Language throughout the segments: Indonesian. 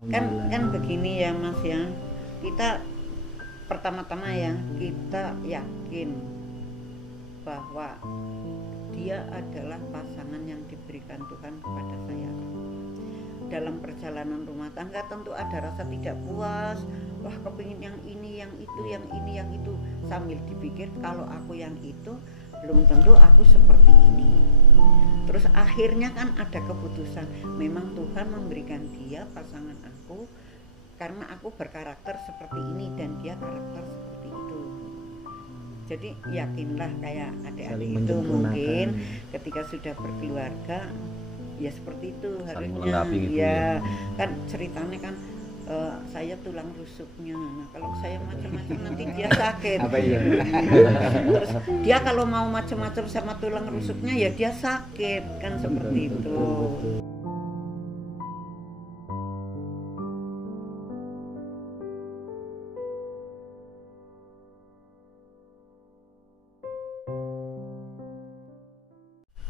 Kan begini ya Mas ya, kita pertama-tama ya kita yakin bahwa dia adalah pasangan yang diberikan Tuhan kepada saya. Dalam perjalanan rumah tangga tentu ada rasa tidak puas, wah kepingin yang ini, yang itu, yang ini, yang itu, sambil dipikir kalau aku yang itu belum tentu aku seperti ini. Terus akhirnya kan ada keputusan, memang Tuhan memberikan dia pasangan aku karena aku berkarakter seperti ini dan dia karakter seperti itu. Jadi yakinlah kayak adik-adik itu mungkin ketika sudah berkeluarga ya seperti itu harusnya gitu ya. Kan ceritanya kan saya tulang rusuknya. Nah, kalau saya macam-macam nanti dia sakit. Apa iya? Terus dia kalau mau macam-macam sama tulang rusuknya ya dia sakit kan seperti itu.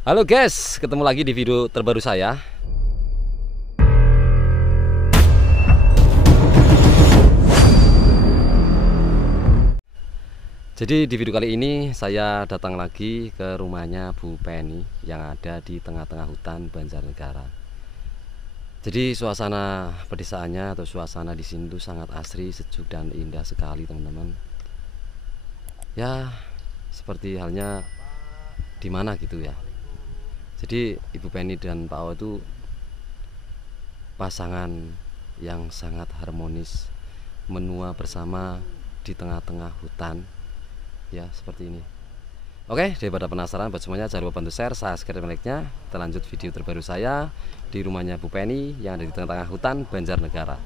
Halo guys, ketemu lagi di video terbaru saya. Jadi di video kali ini saya datang lagi ke rumahnya Bu Penny yang ada di tengah-tengah hutan Banjarnegara. Jadi suasana pedesaannya atau suasana di sini tuh sangat asri, sejuk dan indah sekali teman-teman. Ya seperti halnya di mana gitu ya. Jadi Ibu Penny dan Pak O itu pasangan yang sangat harmonis, menua bersama di tengah-tengah hutan. Ya seperti ini. Oke, daripada penasaran buat semuanya jangan lupa bantu share, subscribe, like-nya. Kita lanjut video terbaru saya di rumahnya Bu Penny yang ada di tengah-tengah hutan Banjarnegara.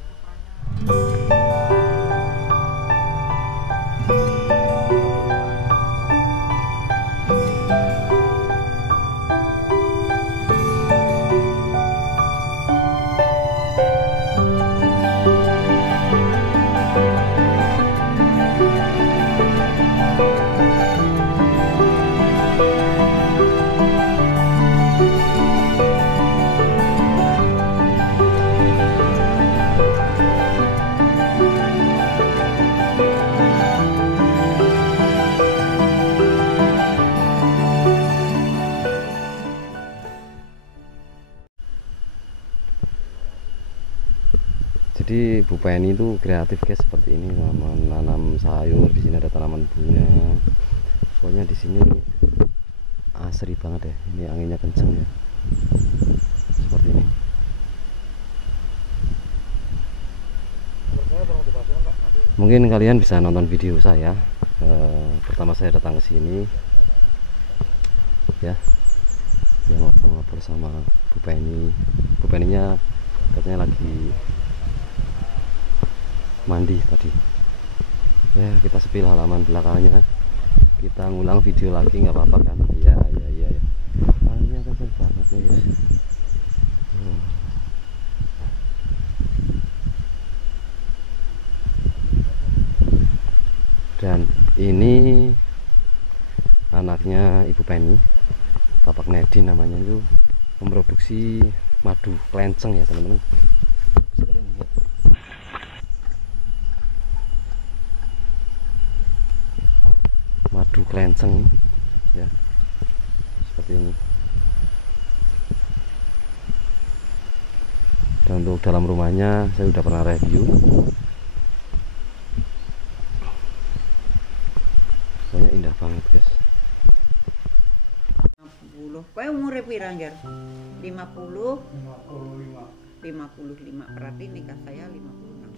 Jadi Bu Penny itu kreatif guys, seperti ini menanam sayur. Di sini ada tanaman bunga. Pokoknya di sini asri banget ya. Ini anginnya kenceng ya. Seperti ini. Mungkin kalian bisa nonton video saya. Pertama saya datang ke sini ya. Dia ngobrol-ngobrol sama Bu Penny. Bu Penny-nya katanya lagi mandi tadi ya. Kita sepil halaman belakangnya, kita ngulang video lagi nggak apa-apa kan? Iya ya. Anginnya kenceng banget nih guys. Dan ini anaknya Ibu Penny, Bapak Nedin namanya, itu memproduksi madu klenceng ya teman-teman. Madu klenceng ya, seperti ini. Dan untuk dalam rumahnya saya udah pernah review. Pokoknya indah banget guys. 50. Kowe umure pira, Nger? 50. 55. Berarti nikah saya 56.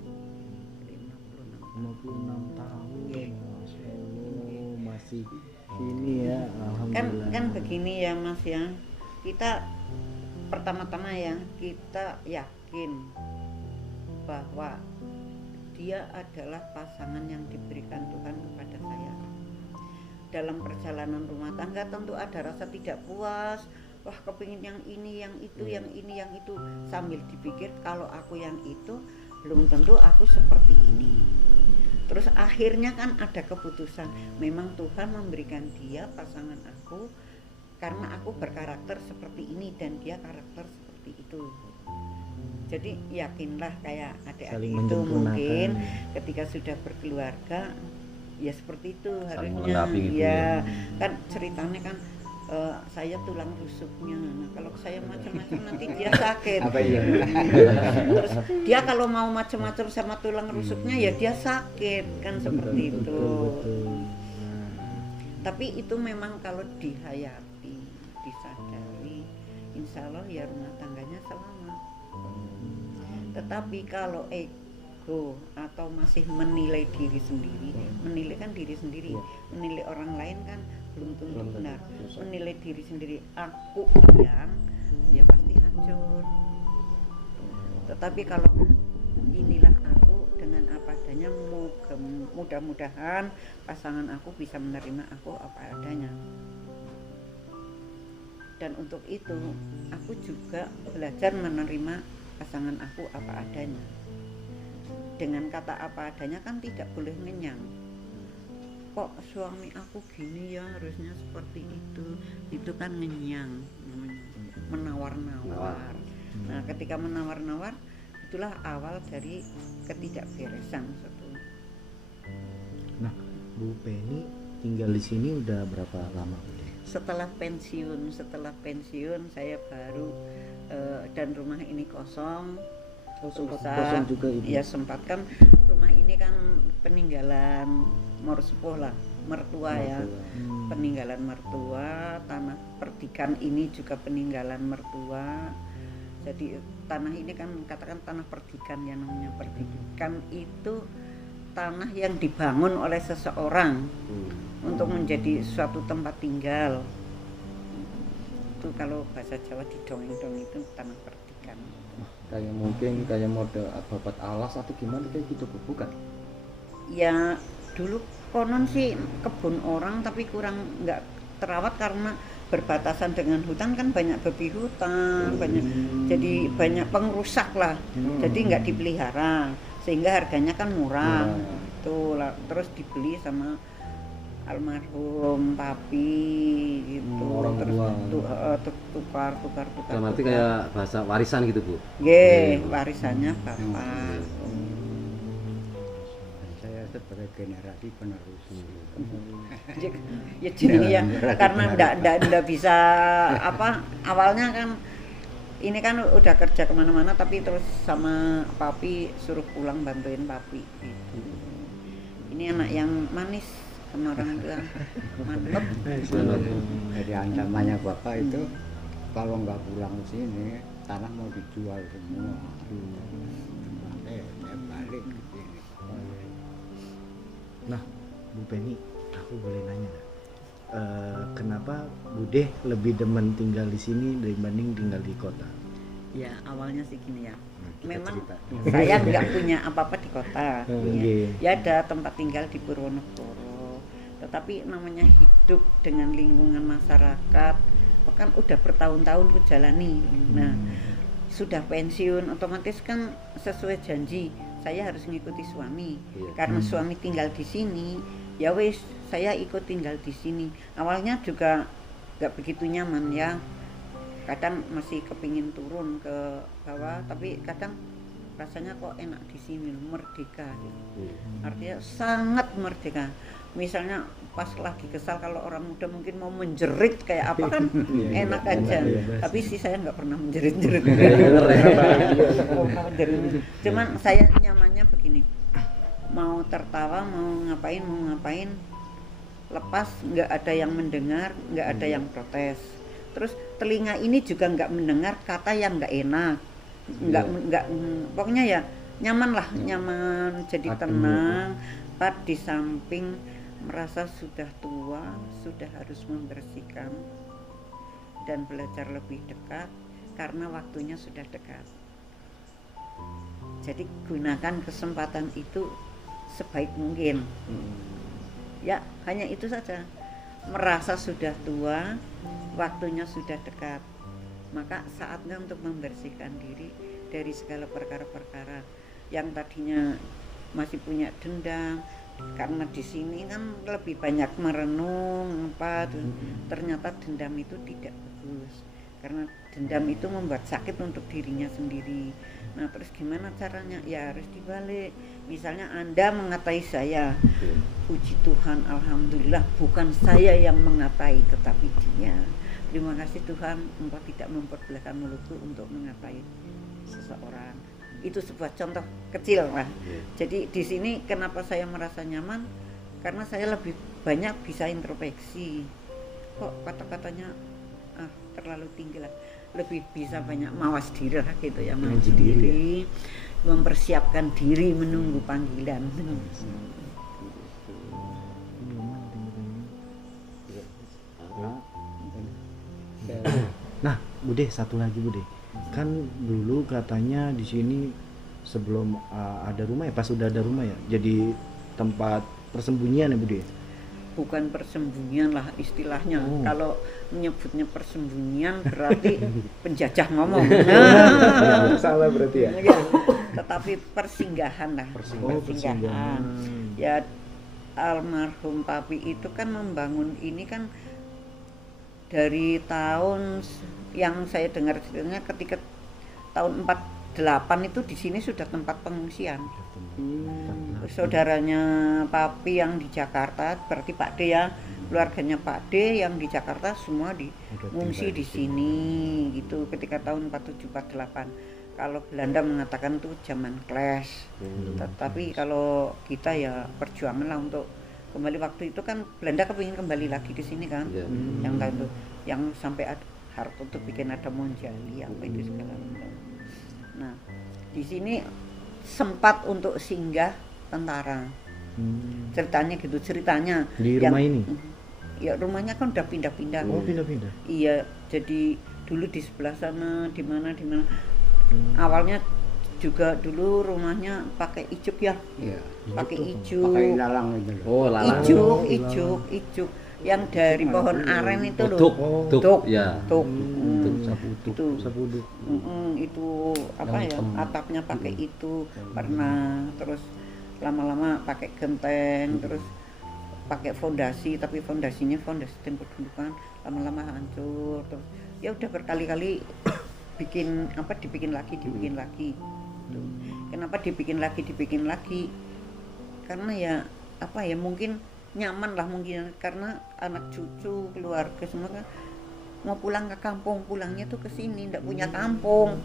56 tahun. Nggih. Masih ini ya, alhamdulillah. Kan begini ya Mas ya, kita pertama-tama ya kita yakin bahwa dia adalah pasangan yang diberikan Tuhan kepada saya. Dalam perjalanan rumah tangga tentu ada rasa tidak puas, wah kepingin yang ini, yang itu, yang ini, yang itu, sambil dipikir kalau aku yang itu belum tentu aku seperti ini. Terus akhirnya kan ada keputusan, memang Tuhan memberikan dia pasangan aku karena aku berkarakter seperti ini dan dia karakter seperti itu. Jadi yakinlah kayak adik-adik Saling itu menyempurnakan. mungkin ketika sudah berkeluarga ya seperti itu Saling harusnya melengkapi gitu ya. Kan ceritanya kan saya tulang rusuknya. Nah, kalau saya macam-macam nanti dia sakit. Apa iya? Terus dia kalau mau macam-macam sama tulang rusuknya ya dia sakit kan seperti itu. Betul. Tapi itu memang kalau dihayati, disadari, insya Allah ya rumah tangganya selamat. Tetapi kalau ego atau masih menilai diri sendiri, menilai kan diri sendiri, menilai orang lain kan belum tentu benar. Menilai diri sendiri, aku yang, ya pasti hancur. Tetapi kalau inilah aku dengan apa adanya, mudah-mudahan pasangan aku bisa menerima aku apa adanya. Dan untuk itu aku juga belajar menerima pasangan aku apa adanya. Dengan kata apa adanya kan tidak boleh ngenyang. Kok suami aku gini ya, harusnya seperti itu kan ngenyang namanya, menawar-nawar. Nah ketika menawar-nawar itulah awal dari ketidakberesan satu. Nah, Bu Penny tinggal di sini udah berapa lama? Setelah pensiun saya baru dan rumah ini kosong juga Ibu? Ya sempat kan rumah ini kan peninggalan mertua lah, mertua ya, peninggalan mertua. Tanah Perdikan ini juga peninggalan mertua. Jadi tanah ini kan katakan tanah Perdikan ya, namanya Perdikan itu tanah yang dibangun oleh seseorang untuk menjadi suatu tempat tinggal. Itu kalau bahasa Jawa di dongeng-dongeng itu tanah Perdikan. Kayak mungkin kayak mode babat alas atau gimana kayak gitu, Bu? Bukan? Ya dulu konon sih kebun orang tapi kurang nggak terawat karena berbatasan dengan hutan kan, banyak babi hutan, banyak, jadi banyak pengrusak lah. Jadi nggak dipelihara sehingga harganya kan murah. Tuh terus dibeli sama almarhum papi gitu. Terus tukar. Dalam arti kayak bahasa warisan gitu, Bu? Warisannya bapak. Saya sebagai generasi penerus. Ya jadi ya karena ndak bisa apa, awalnya kan ini kan udah kerja kemana-mana tapi terus sama papi suruh pulang bantuin papi gitu. Ini anak yang manis sama orang tua, mantep. Jadi ancamannya bapak itu kalau nggak pulang ke sini tanah mau dijual semua. Saya balik ke sini. Nah, Bu Penny, aku boleh nanya nggak? Kenapa Bude lebih demen tinggal di sini dibanding tinggal di kota? Ya awalnya sih gini ya, Kita memang cerita. saya nggak punya apa-apa di kota. Oke. Ya ada tempat tinggal di Purwonegaro, tetapi namanya hidup dengan lingkungan masyarakat kan udah bertahun-tahun ku jalani. Nah sudah pensiun otomatis kan sesuai janji saya harus mengikuti suami. Karena suami tinggal di sini, ya wis saya ikut tinggal di sini. Awalnya juga nggak begitu nyaman ya, kadang masih kepingin turun ke bawah, tapi kadang rasanya kok enak di sini, merdeka gitu. Artinya sangat merdeka. Misalnya pas lagi kesal, kalau orang muda mungkin mau menjerit kayak apa kan enak aja, tapi sih saya nggak pernah menjerit-jerit. Cuman saya nyamannya begini, mau tertawa mau ngapain lepas, nggak ada yang mendengar, nggak ada yang protes. Terus telinga ini juga nggak mendengar kata yang nggak enak, nggak pokoknya ya nyaman lah, nyaman, jadi tenang. Di samping merasa sudah tua, sudah harus membersihkan dan belajar lebih dekat karena waktunya sudah dekat. Jadi gunakan kesempatan itu sebaik mungkin. Ya hanya itu saja. Merasa sudah tua, waktunya sudah dekat, maka saatnya untuk membersihkan diri dari segala perkara-perkara yang tadinya masih punya dendam. Karena di sini kan lebih banyak merenung ternyata dendam itu tidak bagus, karena dendam itu membuat sakit untuk dirinya sendiri. Nah terus gimana caranya? Ya harus dibalik. Misalnya Anda mengatai saya, puji Tuhan, alhamdulillah bukan saya yang mengatai tetapi dia. Terima kasih Tuhan, Engkau tidak memperbelahkan mulutku untuk mengatai seseorang. Itu sebuah contoh kecil lah. Jadi di sini kenapa saya merasa nyaman? Karena saya lebih banyak bisa introspeksi. Kok kata-katanya terlalu tinggi lah. Lebih bisa banyak mawas diri lah gitu ya, mawas diri, mempersiapkan diri menunggu panggilan. Nah, Bude, satu lagi Bude. Kan dulu katanya di sini sebelum ada rumah ya, pas udah ada rumah ya, jadi tempat persembunyian ya Bude. Bukan persembunyian lah istilahnya. Kalau menyebutnya persembunyian berarti penjajah ngomong. Salah berarti ya. Tetapi persinggahan lah. Persinggahan. Ya almarhum Papi itu kan membangun ini kan dari tahun yang saya dengar ceritanya ketika tahun 48 itu di sini sudah tempat pengungsian. Saudaranya Papi yang di Jakarta, berarti Pak D ya, keluarganya Pak D yang di Jakarta semua mengungsi di sini gitu ketika tahun 47-48. Kalau Belanda mengatakan itu zaman clash. Tetapi kalau kita ya perjuangan lah untuk kembali. Waktu itu kan Belanda kepingin kembali lagi ke sini kan. Yang itu yang sampai Harto tuh bikin ada Monjali apa itu segala macam. Nah, di sini sempat untuk singgah tentara. Ceritanya gitu, ceritanya di rumah ini. Ya rumahnya kan udah pindah-pindah. Oh, pindah-pindah. Iya, jadi dulu di sebelah sana di mana. Awalnya juga dulu rumahnya pakai ijuk ya. Iya. Pakai ijuk. Pakai lalang itu. Oh, lalang. Ijuk. Yang dari pohon aren itu loh. Tuk. Ya. Tuk. Sapuduk. Itu apa ya? Atapnya pakai itu. Pernah terus lama-lama pakai genteng, terus pakai fondasi, tapi fondasinya fondasi tempo dulu kan lama-lama hancur. Terus ya udah berkali-kali dibikin lagi. Kenapa dibikin lagi? Karena ya mungkin nyaman lah mungkin karena anak cucu keluarga semua kan mau pulang ke kampung, pulangnya tuh ke sini, ndak punya kampung.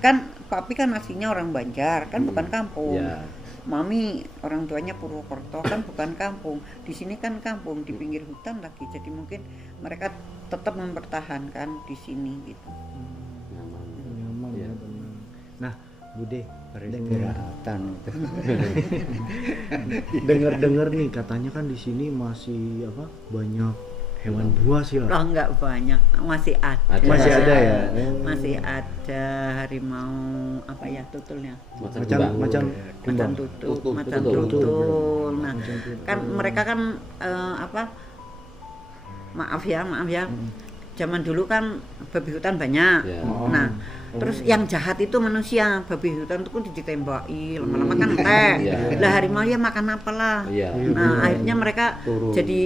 Kan Papi kan aslinya orang Banjar, kan bukan kampung. Mami orang tuanya Purwokerto, kan bukan kampung. Di sini kan kampung, di pinggir hutan lagi. Jadi mungkin mereka tetap mempertahankan di sini gitu. Nyaman ya. Nah, Bude, peristirahatan itu. dengar nih katanya kan di sini masih banyak hewan buas ya. Oh enggak banyak, masih ada. Masih ada ya. Masih ada harimau tutulnya. Macan tutul. Nah, kan mereka kan maaf ya. Zaman dulu kan babi hutan banyak. Nah, terus yang jahat itu manusia. Babi hutan itu kan ditembaki, lama-lama kan lah harimau ya makan apalah. Nah, akhirnya mereka jadi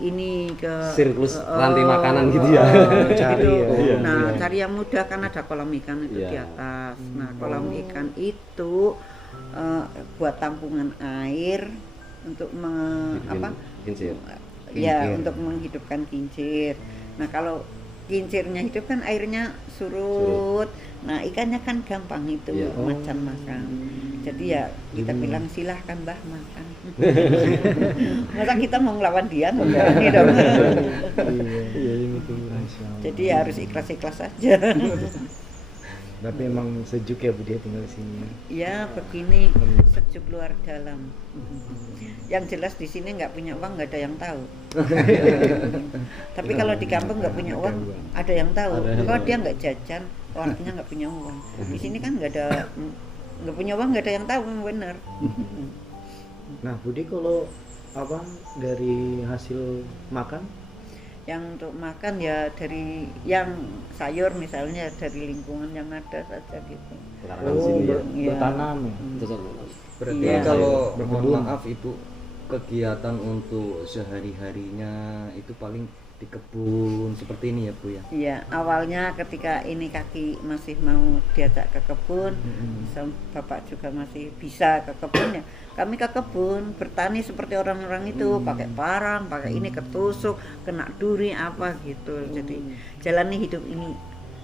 ini ke siklus rantai makanan gitu ya. Cari ya. Nah, cari yang mudah kan ada kolam ikan itu di atas. Nah, kolam ikan itu buat tampungan air untuk kincir. Ya, untuk menghidupkan kincir. Nah, kalau kincirnya hidup kan airnya surut. Nah, ikannya kan gampang itu macan makan. Jadi ya kita bilang silahkan Mbah makan. Masa kita mau ngelawan dia enggak nih dong. Jadi ya harus ikhlas-ikhlas aja. Tapi emang sejuk ya Bu dia tinggal di sini. Ya begini, sejuk luar dalam. Yang jelas di sini nggak punya uang nggak ada yang tahu. Tapi kalau di kampung nggak punya uang ada yang tahu. Kalau dia nggak jajan, artinya nggak punya uang. Di sini kan nggak punya uang nggak ada yang tahu, benar. Nah Budi kalau dari hasil makan? Yang untuk makan ya dari yang sayur misalnya dari lingkungan yang ada saja gitu. Bertanam ya. Berarti kalau mohon maaf Ibu, kegiatan untuk sehari-harinya itu paling di kebun seperti ini ya Bu ya. Iya, awalnya ketika ini kaki masih mau diajak ke kebun, bapak juga masih bisa ke kebun ya. Kami ke kebun bertani seperti orang-orang itu, pakai parang, pakai ini ketusuk, kena duri apa gitu. Jadi jalani hidup ini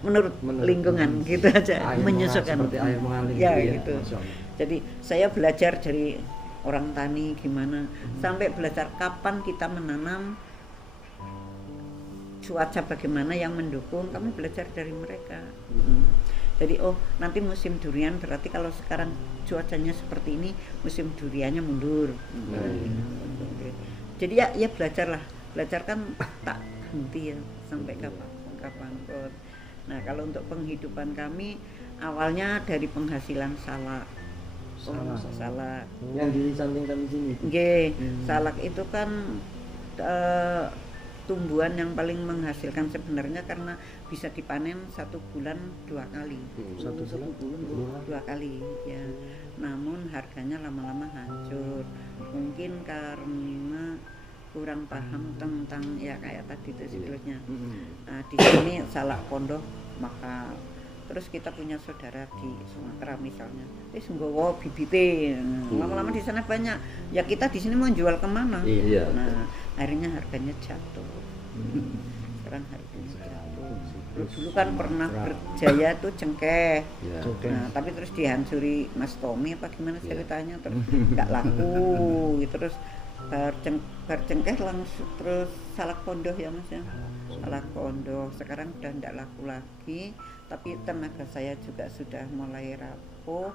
menurut lingkungan gitu aja, menyesuaikan. Seperti air mengalir Ya gitu ya. gitu. Masya Allah. Jadi saya belajar dari orang tani gimana, sampai belajar kapan kita menanam, cuaca bagaimana yang mendukung, kami belajar dari mereka. Jadi oh nanti musim durian berarti kalau sekarang cuacanya seperti ini, musim duriannya mundur. Jadi ya belajarlah, belajar kan tak henti ya sampai kapan pun. Nah kalau untuk penghidupan kami awalnya dari penghasilan salak. Salak. Yang di samping kami sini. Nggih, salak itu kan tumbuhan yang paling menghasilkan sebenarnya karena bisa dipanen 1 bulan 2 kali. 1 bulan 2 kali ya. Namun harganya lama-lama hancur. Mungkin karena kurang paham tentang ya kayak tadi itu siklusnya. Nah, di sini salak pondok maka terus kita punya saudara di Sumatera misalnya, nggawa bibite, lama-lama di sana banyak. Ya kita di sini mau jual kemana? Iya. Nah, akhirnya harganya jatuh. Sekarang harganya jatuh. Dulu kan pernah berjaya tuh cengkeh. Ya. Nah, tapi terus dihancuri Mas Tommy apa gimana ceritanya, terus nggak laku gitu. Terus bercengkeh langsung terus salak pondok ya Mas ya. Salak pondok sekarang udah nggak laku lagi. Tapi tenaga saya juga sudah mulai rapuh.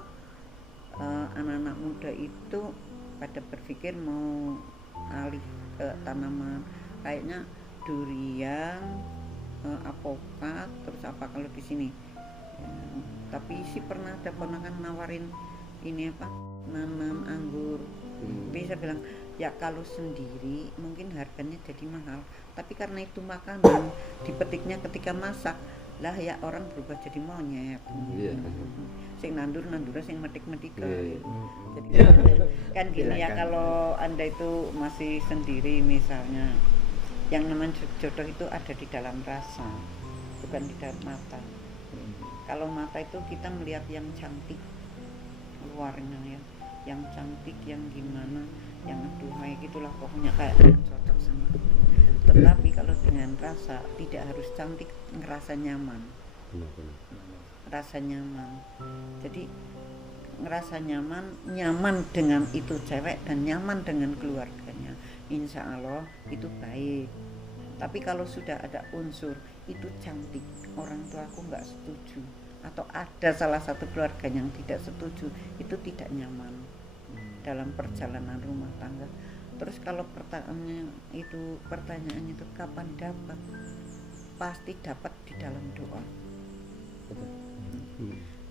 Anak-anak muda itu pada berpikir mau alih ke tanaman kayaknya durian, apokat, terus apa kalau di sini. Tapi sih pernah ada ponakan nawarin ini apa nanam anggur. Tapi saya bilang ya kalau sendiri mungkin harganya jadi mahal. Tapi karena itu makanan dipetiknya ketika masak lah ya orang berubah jadi monyet. Sing nandur sing metik-metik. Jadi kan gini ya kalau Anda itu masih sendiri misalnya, yang namanya jodoh itu ada di dalam rasa, bukan di dalam mata. Kalau mata itu kita melihat yang cantik luarnya ya, yang cantik yang gimana, yang aduhai gitulah pokoknya kayak cocok sama. Tetapi kalau dengan rasa tidak harus cantik, ngerasa nyaman. Rasa nyaman. Jadi ngerasa nyaman dengan itu cewek dan nyaman dengan keluarganya. Insya Allah itu baik. Tapi kalau sudah ada unsur itu cantik, orang tua aku nggak setuju, atau ada salah satu keluarga yang tidak setuju, itu tidak nyaman dalam perjalanan rumah tangga. Terus kalau pertanyaannya itu kapan dapat? Pasti dapat di dalam doa.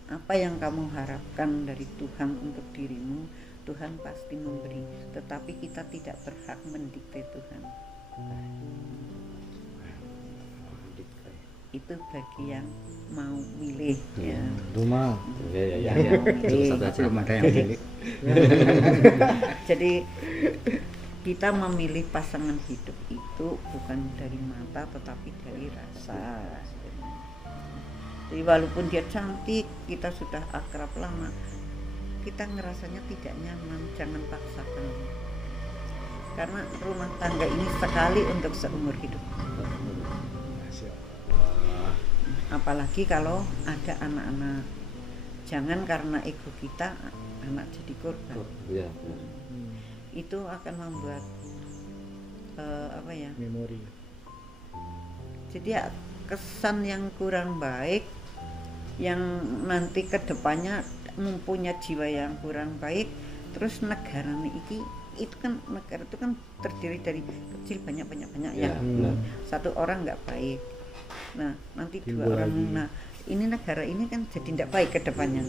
Apa yang kamu harapkan dari Tuhan untuk dirimu, Tuhan pasti memberi. Tetapi kita tidak berhak mendikte Tuhan. Itu bagi yang mau milih ya. Rumah. Ya. Belum ada yang beli. Jadi kita memilih pasangan hidup itu bukan dari mata tetapi dari rasa. Jadi walaupun dia cantik, kita sudah akrab lama, kita ngerasanya tidak nyaman, jangan paksakan. Karena rumah tangga ini sekali untuk seumur hidup. Apalagi kalau ada anak-anak, jangan karena ego kita anak jadi korban. Itu akan membuat Memori. Jadi ya kesan yang kurang baik, yang nanti kedepannya mempunyai jiwa yang kurang baik. Terus negara ini itu kan negara itu kan terdiri dari kecil banyak ya. Satu orang nggak baik, nah nanti dua orang lagi. Nah ini negara ini kan jadi tidak baik ke depannya.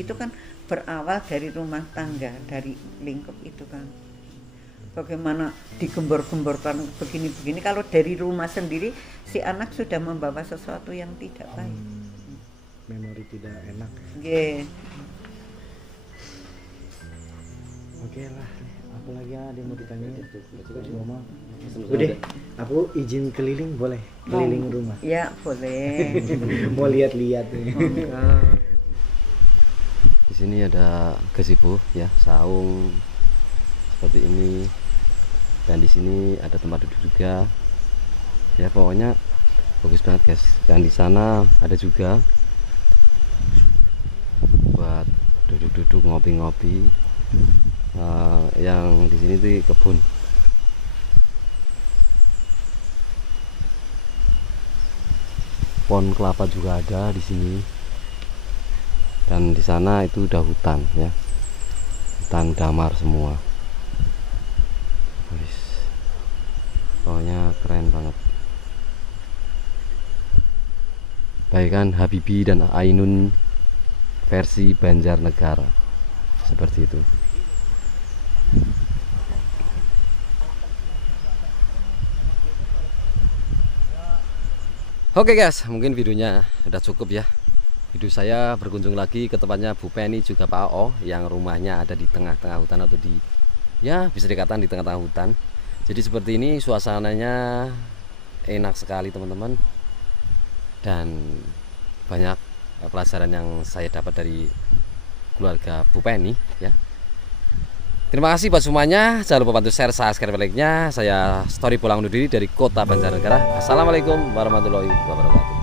Itu kan berawal dari rumah tangga, dari lingkup itu kan. Bagaimana digembor-gemborkan begini-begini, kalau dari rumah sendiri si anak sudah membawa sesuatu yang tidak baik. Memori tidak enak. Yeah. Oke lah, apalagi ada yang mau ditanya? Mama. Sama-sama Udah, deh. aku izin keliling boleh? Keliling rumah. Ya boleh. Mau lihat-lihat. Monggo. Di sini ada gazebo ya, saung seperti ini. Dan di sini ada tempat duduk juga. Ya pokoknya bagus banget guys. Dan di sana ada juga buat duduk-duduk ngopi-ngopi. Yang di sini tuh kebun. Pohon kelapa juga ada di sini. Dan di sana itu udah hutan ya. Hutan damar semua. Wis. Pokoknya keren banget. Bagaikan Habibie dan Ainun versi Banjarnegara. Seperti itu. Oke guys, mungkin videonya udah cukup ya. Video saya berkunjung lagi ke tempatnya Bu Penny juga Pak O yang rumahnya ada di tengah-tengah hutan atau di ya bisa dikatakan di tengah-tengah hutan. Jadi seperti ini suasananya enak sekali teman-teman. Dan banyak pelajaran yang saya dapat dari keluarga Bu Penny ya. Terima kasih buat semuanya. Jangan lupa bantu share, subscribe, like-nya. Saya Story Pulang undur diri dari kota Banjarnegara. Assalamualaikum warahmatullahi wabarakatuh.